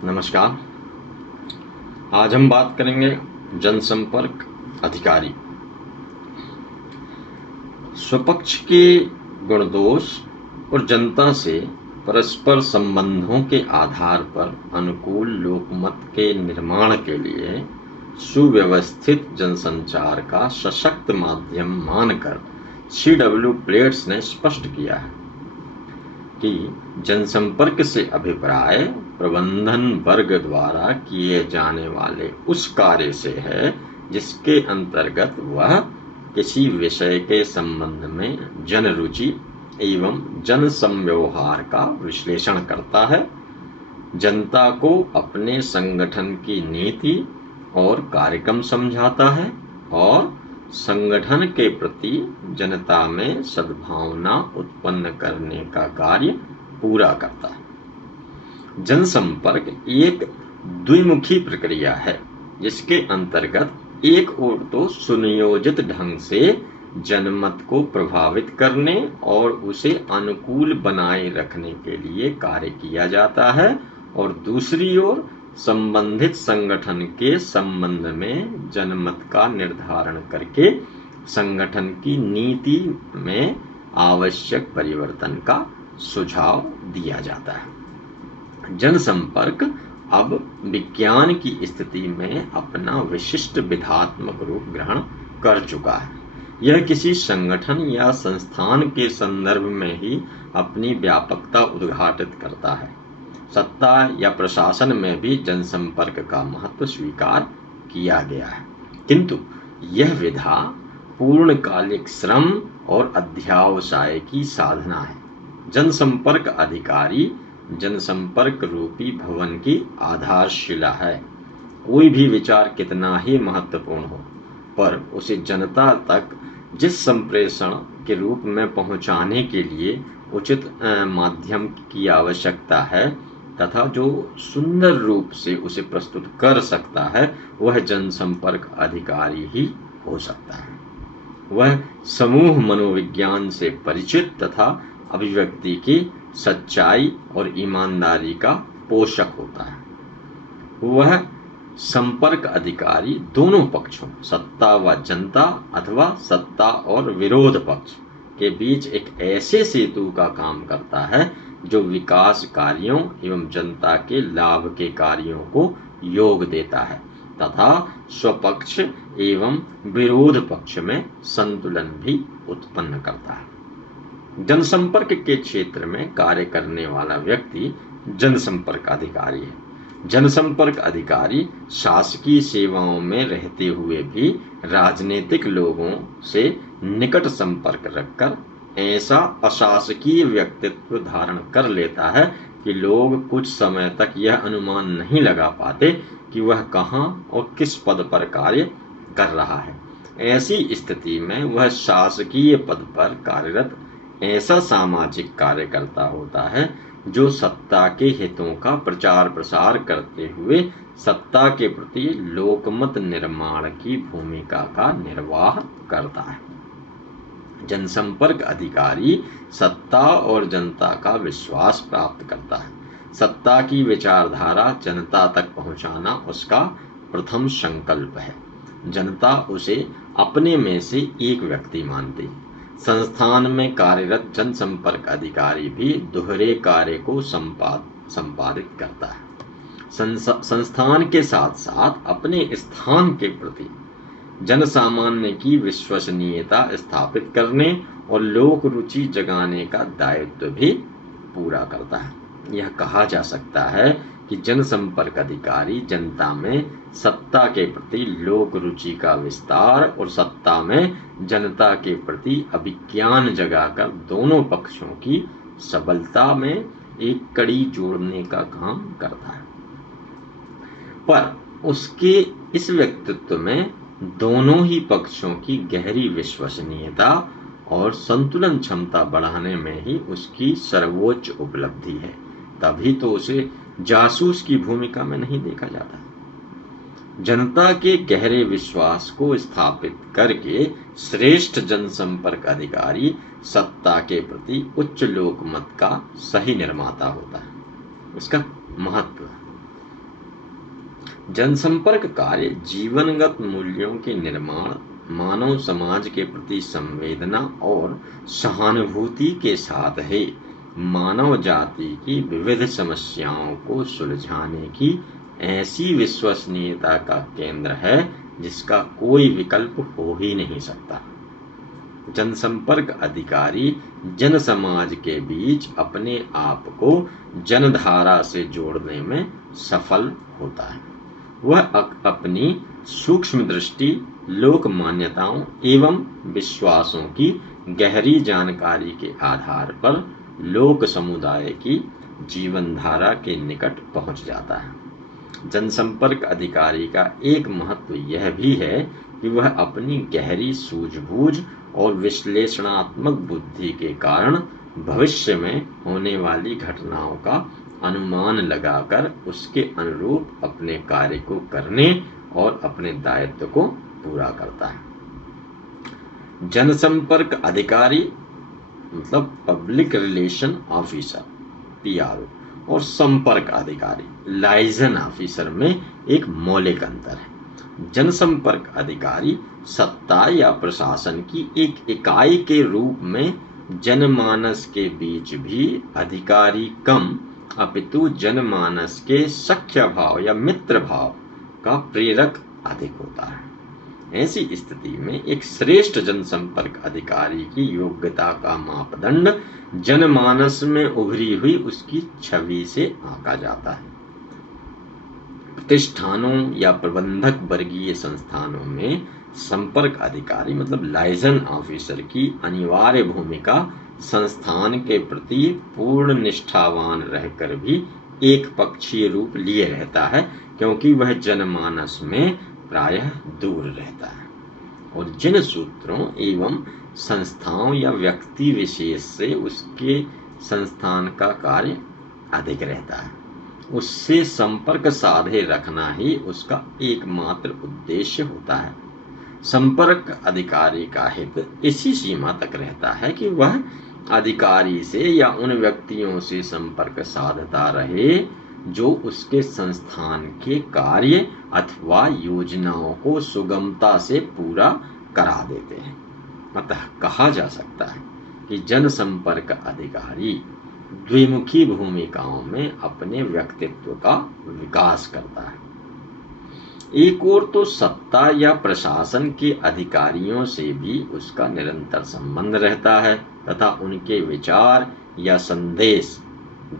नमस्कार। आज हम बात करेंगे जनसंपर्क अधिकारी। स्वपक्ष के गुणदोष और जनता से परस्पर संबंधों के आधार पर अनुकूल लोकमत के निर्माण के लिए सुव्यवस्थित जनसंचार का सशक्त माध्यम मानकर C.W. प्लेट्स ने स्पष्ट किया है कि जनसंपर्क से अभिप्राय प्रबंधन वर्ग द्वारा किए जाने वाले उस कार्य से है जिसके अंतर्गत वह किसी विषय के संबंध में जनरुचि एवं जन संव्यवहार का विश्लेषण करता है, जनता को अपने संगठन की नीति और कार्यक्रम समझाता है और संगठन के प्रति जनता में सद्भावना उत्पन्न करने का कार्य पूरा करता है। जनसंपर्क एक द्विमुखी प्रक्रिया है जिसके अंतर्गत एक ओर तो सुनियोजित ढंग से जनमत को प्रभावित करने और उसे अनुकूल बनाए रखने के लिए कार्य किया जाता है और दूसरी ओर संबंधित संगठन के संबंध में जनमत का निर्धारण करके संगठन की नीति में आवश्यक परिवर्तन का सुझाव दिया जाता है। जनसंपर्क अब विज्ञान की स्थिति में अपना विशिष्ट विधात्मक रूप ग्रहण कर चुका है। यह किसी संगठन या संस्थान के संदर्भ में ही अपनी व्यापकता उद्घाटित करता है। सत्ता या प्रशासन में भी जनसंपर्क का महत्व स्वीकार किया गया है, किंतु यह विधा पूर्णकालिक श्रम और अध्यवसाय की साधना है। जनसंपर्क अधिकारी जनसंपर्क रूपी भवन की आधारशिला है। कोई भी विचार कितना ही महत्वपूर्ण हो, पर उसे जनता तक जिस संप्रेषण के रूप में पहुंचाने के लिए उचित माध्यम की आवश्यकता है तथा जो सुंदर रूप से उसे प्रस्तुत कर सकता है, वह जनसंपर्क अधिकारी ही हो सकता है। वह समूह मनोविज्ञान से परिचित तथा अभिव्यक्ति की सच्चाई और ईमानदारी का पोषक होता है। वह संपर्क अधिकारी दोनों पक्षों, सत्ता व जनता अथवा सत्ता और विरोध पक्ष के बीच एक ऐसे सेतु का काम करता है जो विकास कार्यों एवं जनता के लाभ के कार्यों को योग देता है तथा स्वपक्ष एवं विरोध पक्ष में संतुलन भी उत्पन्न करता है। जनसंपर्क के क्षेत्र में कार्य करने वाला व्यक्ति जनसंपर्क अधिकारी है। जनसंपर्क अधिकारी शासकीय सेवाओं में रहते हुए भी राजनीतिक लोगों से निकट संपर्क रखकर ऐसा अशासकीय व्यक्तित्व धारण कर लेता है कि लोग कुछ समय तक यह अनुमान नहीं लगा पाते कि वह कहाँ और किस पद पर कार्य कर रहा है। ऐसी स्थिति में वह शासकीय पद पर कार्यरत ऐसा सामाजिक कार्यकर्ता होता है जो सत्ता के हितों का प्रचार प्रसार करते हुए सत्ता के प्रति लोकमत निर्माण की भूमिका का निर्वाह करता है। जनसंपर्क अधिकारी सत्ता और जनता का विश्वास प्राप्त करता है। सत्ता की विचारधारा जनता तक पहुंचाना उसका प्रथम संकल्प है। जनता उसे अपने में से एक व्यक्ति मानती है। संस्थान में कार्यरत जनसंपर्क अधिकारी भी दोहरे कार्य को संपादित करता है। संस्थान के साथ साथ अपने स्थान के प्रति जनसामान्य की विश्वसनीयता स्थापित करने और लोक रुचि जगाने का दायित्व भी पूरा करता है। यह कहा जा सकता है कि जनसंपर्क अधिकारी जनता में सत्ता के प्रति लोक रुचि का विस्तार और सत्ता में जनता के प्रति अभिज्ञान जगाकर दोनों पक्षों की सबलता में एक कड़ी जोड़ने का काम करता है। पर उसके इस व्यक्तित्व में दोनों ही पक्षों की गहरी विश्वसनीयता और संतुलन क्षमता बढ़ाने में ही उसकी सर्वोच्च उपलब्धि है। तभी तो उसे जासूस की भूमिका में नहीं देखा जाता। जनता के गहरे विश्वास को स्थापित करके श्रेष्ठ जनसंपर्क अधिकारी सत्ता के प्रति उच्च लोकमत का सही निर्माता होता है। इसका महत्व जनसंपर्क कार्य जीवनगत मूल्यों के निर्माण, मानव समाज के प्रति संवेदना और सहानुभूति के साथ ही मानव जाति की विविध समस्याओं को सुलझाने की ऐसी विश्वसनीयता का केंद्र है जिसका कोई विकल्प हो ही नहीं सकता। जनसंपर्क अधिकारी जन समाज के बीच अपने आप को जनधारा से जोड़ने में सफल होता है। वह अपनी सूक्ष्म दृष्टि, लोक मान्यताओं एवं विश्वासों की गहरी जानकारी के आधार पर लोक समुदाय की जीवनधारा के निकट पहुंच जाता है। जनसंपर्क अधिकारी का एक महत्व यह भी है कि वह अपनी गहरी सूझबूझ और विश्लेषणात्मक बुद्धि के कारण भविष्य में होने वाली घटनाओं का अनुमान लगाकर उसके अनुरूप अपने कार्य को करने और अपने दायित्व को पूरा करता है। जनसंपर्क अधिकारी मतलब पब्लिक रिलेशन ऑफिसर PRO और संपर्क अधिकारी लाइजन ऑफिसर में एक मौलिक अंतर है। जनसंपर्क अधिकारी सत्ता या प्रशासन की एक इकाई के रूप में जनमानस के बीच भी अधिकारी कम अपितु जनमानस के सख्य भाव या मित्र भाव का प्रेरक अधिक होता है। ऐसी स्थिति में एक श्रेष्ठ जनसंपर्क अधिकारी की योग्यता का मापदंड जनमानस में उभरी हुई उसकी छवि से आंका जाता है। प्रतिष्ठानों या प्रबंधक वर्गीय संस्थानों में संपर्क अधिकारी मतलब लाइजन ऑफिसर की अनिवार्य भूमिका संस्थान के प्रति पूर्ण निष्ठावान रहकर भी एक पक्षीय रूप लिए रहता है, क्योंकि वह जनमानस में प्रायः दूर रहता है और जिन सूत्रों एवं संस्थाओं या व्यक्ति विशेष से उसके संस्थान का कार्य अधिक रहता है, उससे संपर्क साधे रखना ही उसका एकमात्र उद्देश्य होता है। संपर्क अधिकारी का हित इसी सीमा तक रहता है कि वह अधिकारी से या उन व्यक्तियों से संपर्क साधता रहे जो उसके संस्थान के कार्य अथवा योजनाओं को सुगमता से पूरा करा देते हैं। अतः कहा जा सकता है कि जनसंपर्क अधिकारी द्विमुखी भूमिकाओं में अपने व्यक्तित्व का विकास करता है। एक ओर तो सत्ता या प्रशासन के अधिकारियों से भी उसका निरंतर संबंध रहता है तथा उनके विचार या संदेश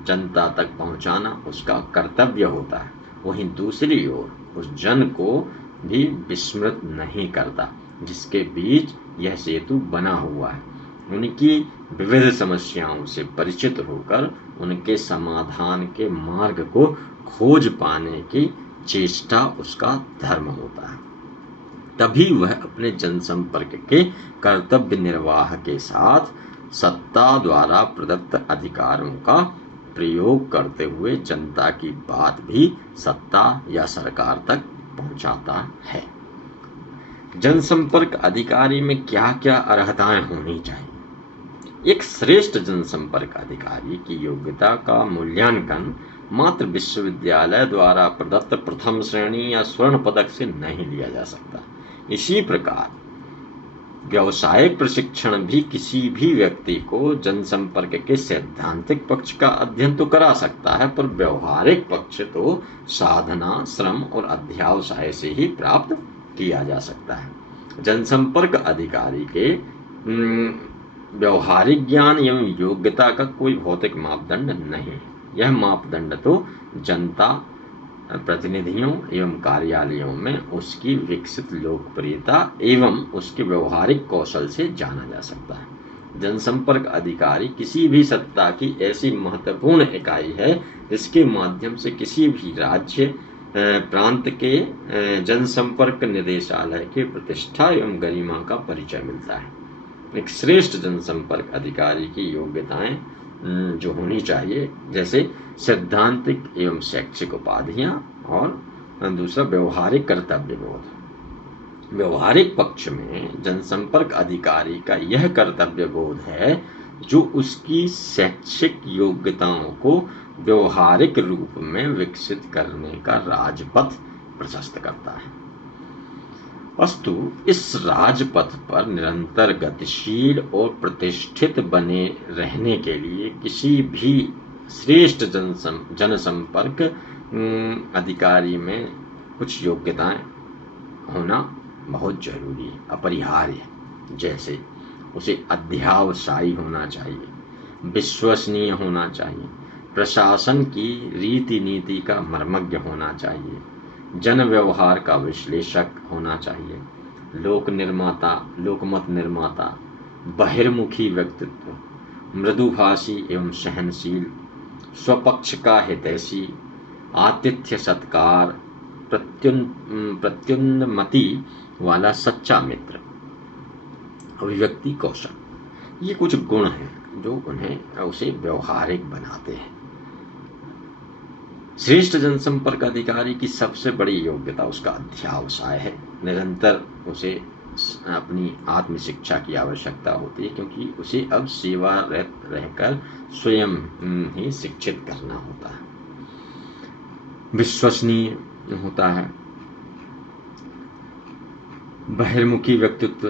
जनता तक पहुंचाना उसका कर्तव्य होता है। वहीं दूसरी ओर उस जन को भी विस्मृत नहीं करता जिसके बीच यह सेतु बना हुआ है। उनकी विविध समस्याओं से परिचित होकर उनके समाधान के मार्ग को खोज पाने की चेष्टा उसका धर्म होता है। तभी वह अपने जनसंपर्क के कर्तव्य निर्वाह के साथ सत्ता द्वारा प्रदत्त अधिकारों का प्रयोग करते हुए जनता की बात भी सत्ता या सरकार तक पहुंचाता है। जनसंपर्क अधिकारी में क्या क्या अर्हताएं होनी चाहिए? एक श्रेष्ठ जनसंपर्क अधिकारी की योग्यता का मूल्यांकन मात्र विश्वविद्यालय द्वारा प्रदत्त प्रथम श्रेणी या स्वर्ण पदक से नहीं लिया जा सकता। इसी प्रकार व्यावसायिक प्रशिक्षण भी किसी भी व्यक्ति को जनसंपर्क के सैद्धांतिक पक्ष का अध्ययन तो करा सकता है, पर व्यवहारिक पक्ष तो साधना, श्रम और अध्यावसाय से ही प्राप्त किया जा सकता है। जनसंपर्क अधिकारी के व्यवहारिक ज्ञान एवं योग्यता का कोई भौतिक मापदंड नहीं है। यह मापदंड तो जनता प्रतिनिधियों एवं कार्यालयों में उसकी विकसित लोकप्रियता एवं उसके व्यवहारिक कौशल से जाना जा सकता है। जनसंपर्क अधिकारी किसी भी सत्ता की ऐसी महत्वपूर्ण इकाई है जिसके माध्यम से किसी भी राज्य प्रांत के जनसंपर्क निदेशालय के प्रतिष्ठा एवं गरिमा का परिचय मिलता है। एक श्रेष्ठ जनसंपर्क अधिकारी की योग्यताएं जो होनी चाहिए, जैसे सैद्धांतिक एवं शैक्षिक उपाधियां और दूसरा व्यवहारिक कर्तव्य बोध। व्यवहारिक पक्ष में जनसंपर्क अधिकारी का यह कर्तव्य बोध है जो उसकी शैक्षिक योग्यताओं को व्यवहारिक रूप में विकसित करने का राजपथ प्रशस्त करता है। अस्तु इस राजपथ पर निरंतर गतिशील और प्रतिष्ठित बने रहने के लिए किसी भी श्रेष्ठ जनसंपर्क अधिकारी में कुछ योग्यताएं होना बहुत जरूरी है, अपरिहार्य है। जैसे उसे अध्यावसायी होना चाहिए, विश्वसनीय होना चाहिए, प्रशासन की रीति नीति का मर्मज्ञ होना चाहिए, जन व्यवहार का विश्लेषक होना चाहिए, लोकमत निर्माता, बहिर्मुखी व्यक्तित्व, मृदुभाषी एवं सहनशील, स्वपक्ष का हितैषी, आतिथ्य सत्कार, प्रत्युन्नति वाला सच्चा मित्र, अभिव्यक्ति कौशल, ये कुछ गुण हैं जो उसे व्यवहारिक बनाते हैं। श्रेष्ठ जनसंपर्क अधिकारी की सबसे बड़ी योग्यता उसका अध्यावसाय है। निरंतर उसे अपनी आत्म शिक्षा की आवश्यकता होती है, क्योंकि उसे अब सेवारत रहकर स्वयं ही शिक्षित करना होता है। विश्वसनीय होता है, बहिर्मुखी व्यक्तित्व,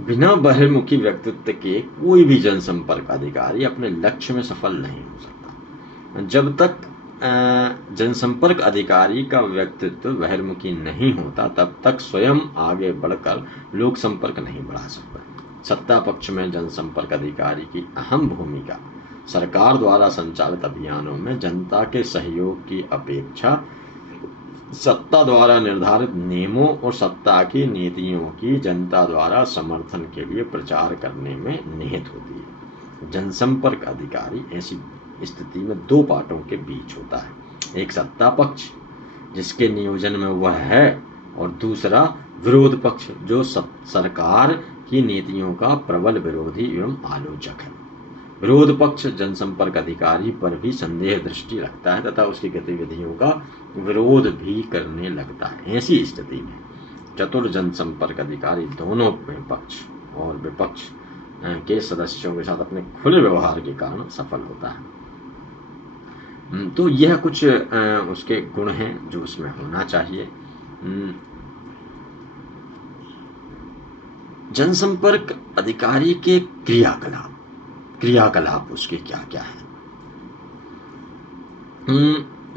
बिना बहिर्मुखी व्यक्तित्व के कोई भी जनसंपर्क अधिकारी अपने लक्ष्य में सफल नहीं हो सकता। जब तक जनसंपर्क अधिकारी का व्यक्तित्व बहिर्मुखी नहीं होता तब तक स्वयं आगे बढ़कर लोक संपर्क नहीं बढ़ा सकता। सत्ता पक्ष में जनसंपर्क अधिकारी की अहम भूमिका सरकार द्वारा संचालित अभियानों में जनता के सहयोग की अपेक्षा सत्ता द्वारा निर्धारित नियमों और सत्ता की नीतियों की जनता द्वारा समर्थन के लिए प्रचार करने में निहित होती है। जनसंपर्क अधिकारी ऐसी स्थिति में दो पार्टों के बीच होता है, एक सत्ता पक्ष जिसके नियोजन में वह है, और दूसरा विरोध पक्ष जो सरकार की नीतियों का प्रबल विरोधी एवं आलोचक है। विरोध पक्ष जनसंपर्क अधिकारी पर भी संदेह दृष्टि रखता है तथा उसकी गतिविधियों का विरोध भी करने लगता है। ऐसी स्थिति में चतुर जनसंपर्क अधिकारी दोनों पक्ष और विपक्ष के सदस्यों के साथ अपने खुले व्यवहार के कारण सफल होता है। तो यह कुछ उसके गुण हैं जो उसमें होना चाहिए। जनसंपर्क अधिकारी के क्रियाकलाप उसके क्या क्या है।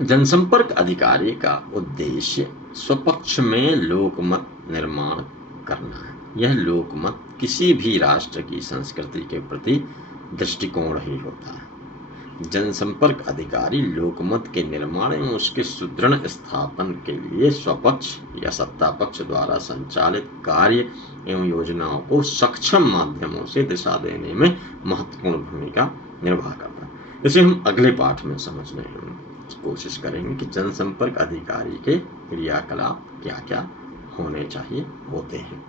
जनसंपर्क अधिकारी का उद्देश्य स्वपक्ष में लोकमत निर्माण करना है। यह लोकमत किसी भी राष्ट्र की संस्कृति के प्रति दृष्टिकोण ही होता है। जनसंपर्क अधिकारी लोकमत के निर्माण एवं उसके सुदृढ़ स्थापन के लिए स्वपक्ष या सत्ता पक्ष द्वारा संचालित कार्य एवं योजनाओं को सक्षम माध्यमों से दिशा देने में महत्वपूर्ण भूमिका निर्वाह करता है। इसे हम अगले पाठ में समझने की कोशिश करेंगे कि जनसंपर्क अधिकारी के क्रियाकलाप क्या क्या होने चाहिए होते हैं।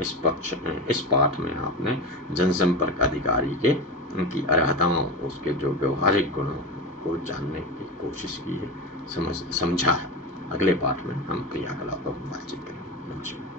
इस पाठ में आपने जनसंपर्क अधिकारी के उनकी अर्हताओं, उसके जो व्यवहारिक गुणों को जानने की कोशिश की है, समझा है। अगले पाठ में हम क्रियाकलाप पर बातचीत करेंगे। नमस्कार।